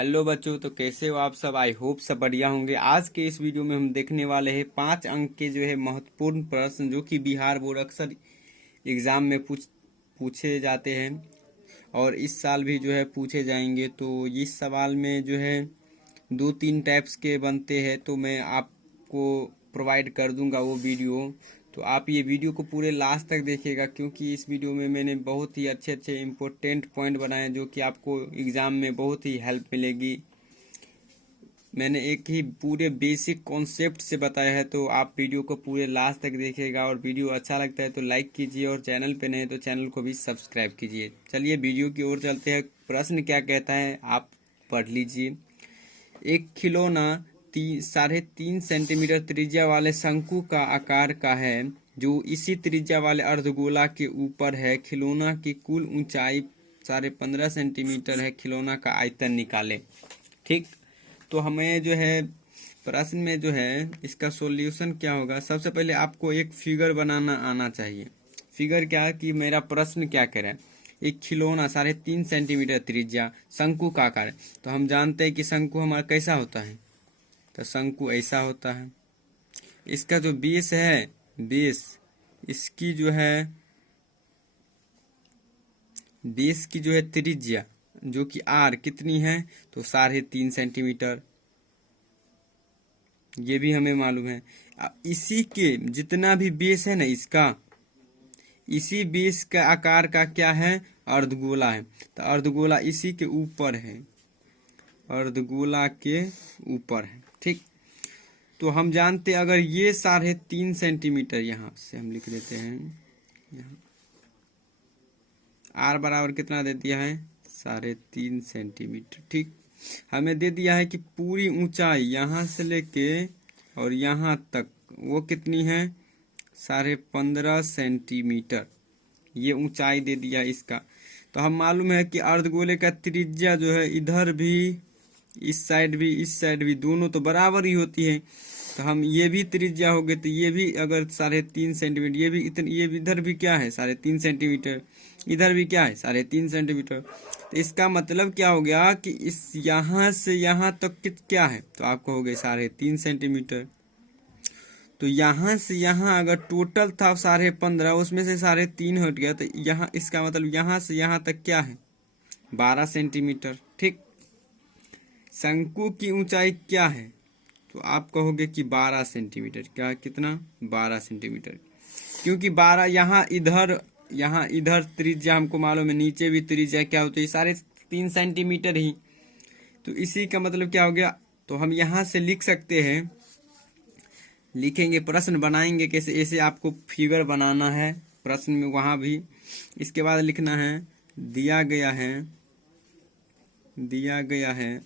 Hello बच्चों, तो कैसे हो आप सब। आई होप सब बढ़िया होंगे। आज के इस वीडियो में हम देखने वाले हैं 5 अंक के जो है महत्वपूर्ण प्रश्न जो कि बिहार बोर्ड अक्सर एग्जाम में पूछे जाते हैं और इस साल भी जो है पूछे जाएंगे। तो इस सवाल में जो है 2-3 टाइप्स के बनते हैं, तो मैं आपको प्रोवाइड कर दूंगा वो वीडियो। तो आप ये वीडियो को पूरे लास्ट तक देखिएगा, क्योंकि इस वीडियो में मैंने बहुत ही अच्छे अच्छे इम्पोर्टेंट पॉइंट बनाए हैं जो कि आपको एग्ज़ाम में बहुत ही हेल्प मिलेगी। मैंने एक ही पूरे बेसिक कॉन्सेप्ट से बताया है, तो आप वीडियो को पूरे लास्ट तक देखिएगा। और वीडियो अच्छा लगता है तो लाइक कीजिए और चैनल पे नए तो चैनल को भी सब्सक्राइब कीजिए। चलिए वीडियो की ओर चलते हैं। प्रश्न क्या कहता है आप पढ़ लीजिए। एक खिलौना 3.5 सेंटीमीटर त्रिज्या वाले शंकु का आकार का है जो इसी त्रिज्या वाले अर्धगोला के ऊपर है। खिलौना की कुल ऊंचाई 15.5 सेंटीमीटर है। खिलौना का आयतन निकाले। ठीक, तो हमें जो है प्रश्न में जो है इसका सॉल्यूशन क्या होगा। सबसे पहले आपको एक फिगर बनाना आना चाहिए। फिगर क्या कि मेरा प्रश्न क्या कह रहा है। एक खिलौना 3.5 सेंटीमीटर त्रिज्या शंकु का आकार है। तो हम जानते हैं कि शंकु हमारा कैसा होता है, तो शंकु ऐसा होता है। इसका जो बेस है, बेस इसकी जो है बेस की जो है त्रिज्या जो कि आर कितनी है, तो 3.5 सेंटीमीटर, ये भी हमें मालूम है। इसी के जितना भी बेस है ना, इसका इसी बेस का आकार का क्या है, अर्धगोला है। तो अर्धगोला इसी के ऊपर है, अर्धगोला के ऊपर है। ठीक, तो हम जानते अगर ये 3.5 सेंटीमीटर, यहाँ से हम लिख देते हैं, यहाँ आर बराबर कितना दे दिया है, 3.5 सेंटीमीटर। ठीक, हमें दे दिया है कि पूरी ऊंचाई यहाँ से लेके और यहाँ तक वो कितनी है, 15.5 सेंटीमीटर। ये ऊंचाई दे दिया इसका। तो हम मालूम है कि अर्धगोले का त्रिज्या जो है इधर भी, इस साइड भी, इस साइड भी, दोनों तो बराबर ही होती है। तो हम ये भी त्रिज्या हो गए, तो ये भी अगर 3.5 सेंटीमीटर, ये भी इतनी, ये इधर भी क्या है 3.5 सेंटीमीटर, इधर भी क्या है 3.5 सेंटीमीटर। तो इसका मतलब क्या हो गया कि इस यहाँ से यहाँ तक क्या है, तो आपको हो गए 3.5 सेंटीमीटर। तो यहाँ से यहाँ अगर टोटल था 15.5, उसमें से 3.5 हट गया, तो यहाँ इसका मतलब यहाँ से यहाँ तक क्या है, 12 सेंटीमीटर। ठीक, शंकु की ऊंचाई क्या है, तो आप कहोगे कि 12 सेंटीमीटर। क्या, कितना, 12 सेंटीमीटर। क्योंकि 12 यहाँ इधर त्रिज्या हमको मालूम है, नीचे भी त्रिज्या क्या होती है 3.5 सेंटीमीटर ही। तो इसी का मतलब क्या हो गया, तो हम यहाँ से लिख सकते हैं, लिखेंगे, प्रश्न बनाएंगे कैसे, ऐसे आपको फिगर बनाना है प्रश्न में, वहां भी इसके बाद लिखना है दिया गया है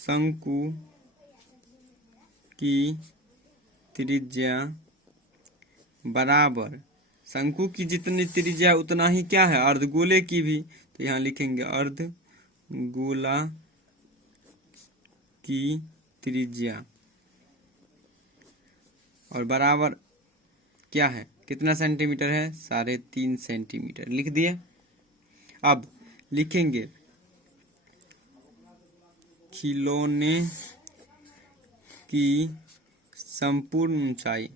शंकु की त्रिज्या बराबर, शंकु की जितनी त्रिज्या उतना ही क्या है, अर्धगोले की भी। तो यहाँ लिखेंगे अर्धगोला की त्रिज्या और बराबर क्या है, कितना सेंटीमीटर है, 3.5 सेंटीमीटर। लिख दिए। अब लिखेंगे खिलौने की संपूर्ण ऊंचाई,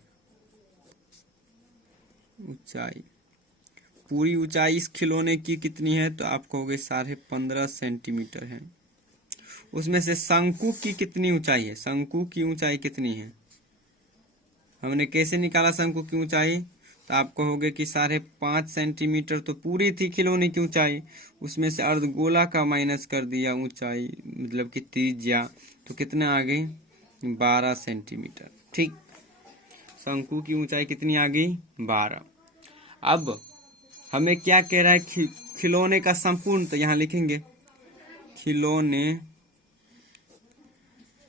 पूरी ऊंचाई इस खिलौने की कितनी है, तो आप कहोगे 15.5 सेंटीमीटर है। उसमें से शंकु की कितनी ऊंचाई है, शंकु की ऊंचाई कितनी है, हमने कैसे निकाला शंकु की ऊंचाई, तो आप कहोगे कि 5.5 सेंटीमीटर तो पूरी थी खिलौने की ऊंचाई, उसमें से अर्धगोला का माइनस कर दिया ऊंचाई, मतलब कि त्रिज्या, तो कितना आ गई, 12 सेंटीमीटर। ठीक, शंकु की ऊंचाई कितनी आ गई, 12। अब हमें क्या कह रहा है, खिलौने का संपूर्ण, तो यहाँ लिखेंगे खिलौने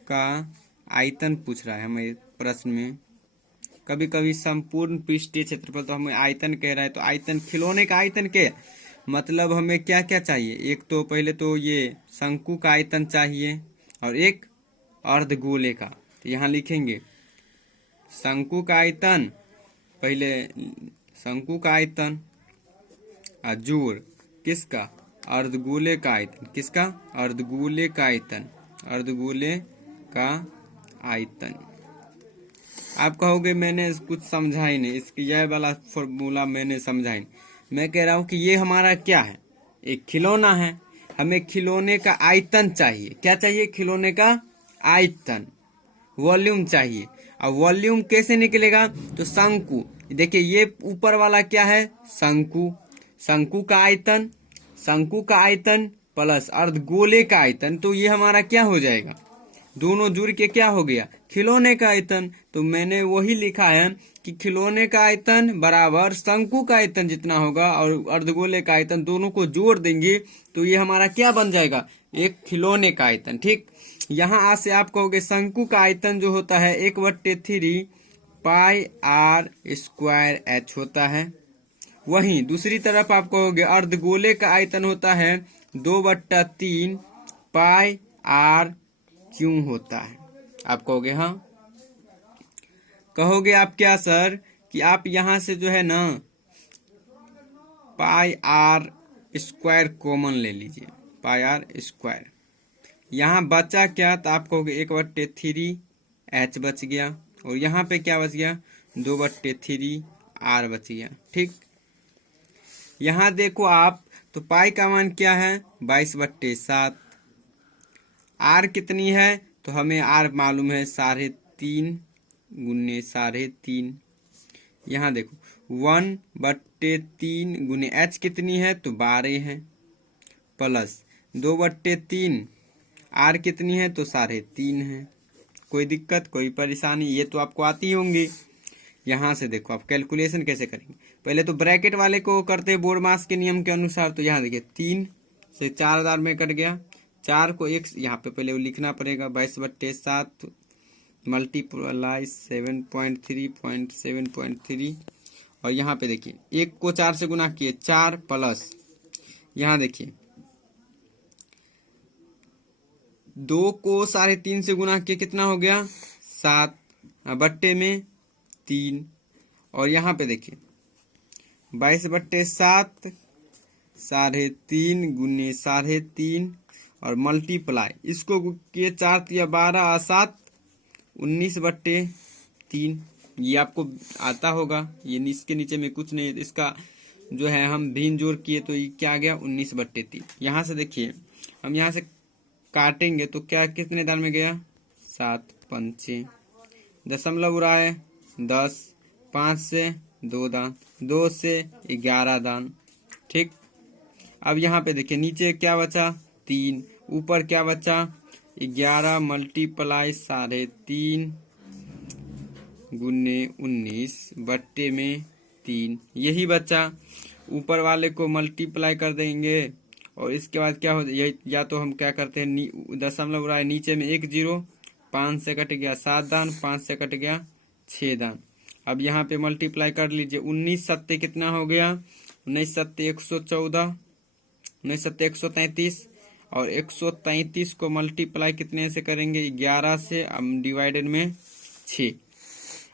का आयतन पूछ रहा है हमें प्रश्न में। कभी कभी संपूर्ण पृष्ठीय क्षेत्रफल, तो हमें आयतन कह रहा है। तो आयतन, खिलौने का आयतन के मतलब हमें क्या क्या चाहिए, एक तो पहले तो ये शंकु का आयतन चाहिए और एक अर्धगोले का। तो यहाँ लिखेंगे शंकु का आयतन, पहले शंकु का आयतन जोड़ किसका, अर्धगोले का आयतन, किसका? अर्धगोले का आयतन, अर्धगोले का आयतन। आप कहोगे मैंने कुछ समझा ही नहीं, इसकी यह वाला फॉर्मूला मैंने समझा ही नहीं। मैं कह रहा हूं कि ये हमारा क्या है? एक खिलौना है, हमें खिलौने का आयतन चाहिए। क्या चाहिए? खिलौने का आयतन, वॉल्यूम चाहिए। अब वॉल्यूम कैसे निकलेगा? तो शंकु, देखिए ये ऊपर वाला क्या है? शंकु, शंकु का आयतन, शंकु का आयतन प्लस अर्धगोले का आयतन, तो ये हमारा क्या हो जाएगा? दोनों जुड़ के क्या हो गया? खिलौने का आयतन। तो मैंने वही लिखा है कि खिलौने का आयतन बराबर शंकु का आयतन जितना होगा और अर्धगोले का आयतन, दोनों को जोड़ देंगे तो ये हमारा क्या बन जाएगा? एक खिलौने का आयतन। ठीक, यहाँ आज से आप कहोगे शंकु का आयतन जो होता है 1/3 पाई आर स्क्वायर एच होता है। वहीं दूसरी तरफ आप कहोगे अर्धगोले का आयतन होता है 2/3 पाई आर क्यों होता है। आप कहोगे हाँ, कहोगे आप क्या सर कि आप यहां से जो है ना पाई आर स्क्वायर कॉमन ले लीजिए, पाई आर स्क्वायर। यहाँ बचा क्या? तो आप कहोगे 1/3 एच बच गया और यहाँ पे क्या बच गया? 2/3 आर बच गया। ठीक, यहाँ देखो आप, तो पाई का मान क्या है? 22/7। आर कितनी है? तो हमें आर मालूम है 3.5 गुने 3.5। यहाँ देखो 1/3 गुने एच कितनी है? तो 12 है, प्लस 2/3 आर कितनी है? तो 3.5 है। कोई दिक्कत, कोई परेशानी? ये तो आपको आती होंगी। यहाँ से देखो आप कैलकुलेशन कैसे करेंगे। पहले तो ब्रैकेट वाले को करते हैं बोरमास के नियम के अनुसार। तो यहाँ देखिए 3 से 4,000 में कट गया, 4 को एक यहाँ पे पहले वो लिखना पड़ेगा 22/7 मल्टीप्लाई 7.3 और यहाँ पे देखिए 1 को 4 से गुना किए 4 प्लस यहाँ देखिए 2 को 3.5 से गुना किए कितना हो गया? 7 बट्टे में 3 और यहाँ पे देखिए 22/7 3.5 गुने 3.5 और मल्टीप्लाई इसको किए 4 या 12 और 7 19/3। ये आपको आता होगा, ये इसके नीचे में कुछ नहीं है, इसका जो है हम भिन्न जोड़ किए तो ये क्या आ गया? 19/3। यहाँ से देखिए हम यहाँ से काटेंगे तो क्या कितने दान में गया? 7 पंचे, दशमलव उड़ा है 10, 5 से 2 दान, 2 से 11 दान। ठीक, अब यहाँ पे देखिए नीचे क्या बचा? 3, ऊपर क्या बचा? 11 मल्टीप्लाई 3.5 गुने 19 बट्टे में 3, यही बचा। ऊपर वाले को मल्टीप्लाई कर देंगे और इसके बाद क्या हो, या तो हम क्या करते हैं दशमलव उड़ाए नीचे में 1 0, 5 से कट गया 7 दान, 5 से कट गया 6 दान। अब यहाँ पे मल्टीप्लाई कर लीजिए, 19 सत्ते कितना हो गया? 19 सत्ते 114, 19 सत्ते 133 और 133 को मल्टीप्लाई कितने से करेंगे? 11 से, डिवाइडेड में 6।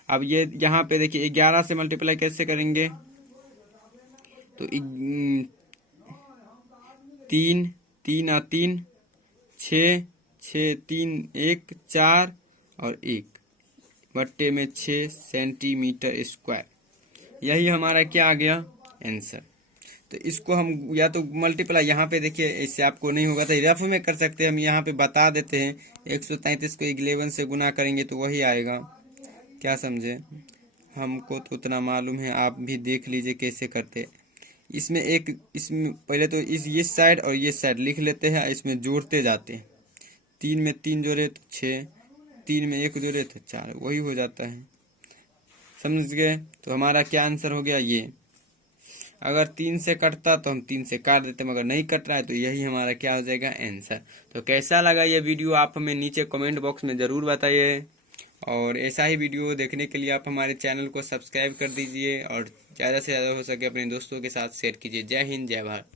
अब ये यहाँ पे देखिए 11 से मल्टीप्लाई कैसे करेंगे? तो 3 3 और 3 6 6 3 1 4 और 1 बट्टे में 6 सेंटीमीटर स्क्वायर। यही हमारा क्या आ गया? आंसर। तो इसको हम या तो मल्टीप्लाई, यहाँ पे देखिए इससे आपको नहीं होगा तो रफ में कर सकते हैं, हम यहाँ पे बता देते हैं 133 को 11 से गुना करेंगे तो वही आएगा। क्या समझे? हमको तो उतना मालूम है, आप भी देख लीजिए कैसे करते। इसमें पहले तो ये साइड और ये साइड लिख लेते हैं, इसमें जोड़ते जाते हैं। 3 में 3 जोड़े तो 6, 3 में 1 जोड़े तो 4, वही हो जाता है। समझ गए? तो हमारा क्या आंसर हो गया? ये। अगर 3 से कटता तो हम 3 से काट देते, मगर नहीं कट रहा है तो यही हमारा क्या हो जाएगा? आंसर। तो कैसा लगा ये वीडियो आप हमें नीचे कमेंट बॉक्स में ज़रूर बताइए और ऐसा ही वीडियो देखने के लिए आप हमारे चैनल को सब्सक्राइब कर दीजिए और ज़्यादा से ज़्यादा हो सके अपने दोस्तों के साथ शेयर कीजिए। जय हिंद, जय भारत।